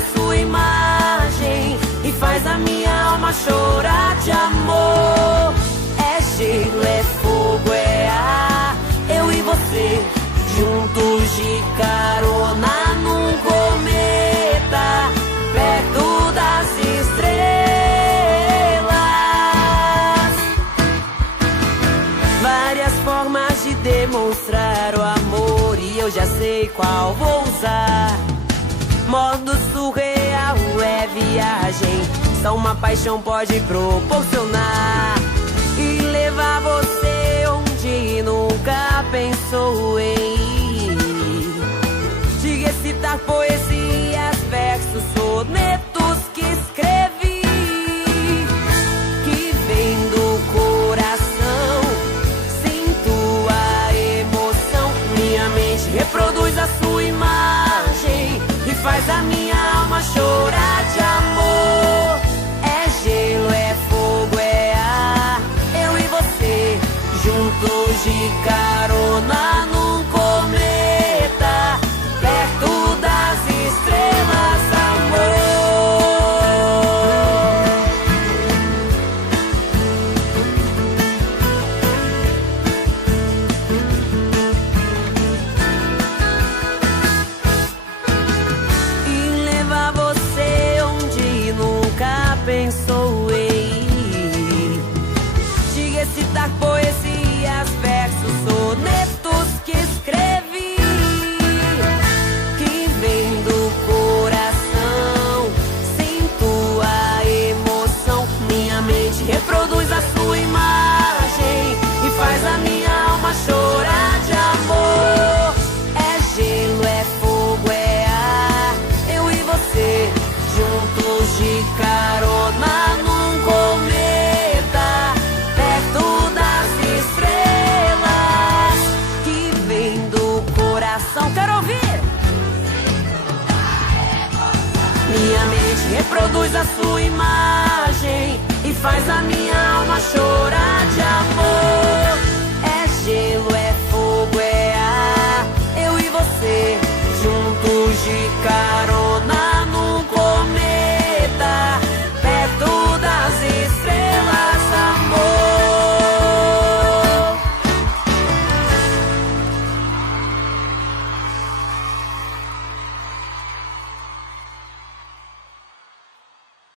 a sua imagem e faz a minha alma chorar de amor. É gelo, é fogo, é ar, eu e você juntos de carona num cometa, perto das estrelas. Várias formas de demonstrar o amor e eu já sei qual vou usar. Modo surreal é viagem, só uma paixão pode proporcionar e levar você onde nunca pensou em ir. De recitar poesias, versos, sonetos que escrevi, que vem do coração. Sinto a emoção, minha mente reproduz a sua imagem e faz a minha alma chorar de amor. É gelo, é fogo, é ar, eu e você juntos de carona num cometa, perto das estrelas, amor. E levar você onde nunca pensou em ir. De recitar poesias, versos, sonetos que escrevi, que vem do coração. Sinto a emoção, minha mente reproduz a sua imagem e faz a minha alma chorar de amor. É gelo, é fogo, é ar, eu e você juntos de carona num cometa, perto das estrelas, que vem do coração. Quero ouvir! Minha mente reproduz a sua imagem e faz a minha alma chorar de amor. É gelo, é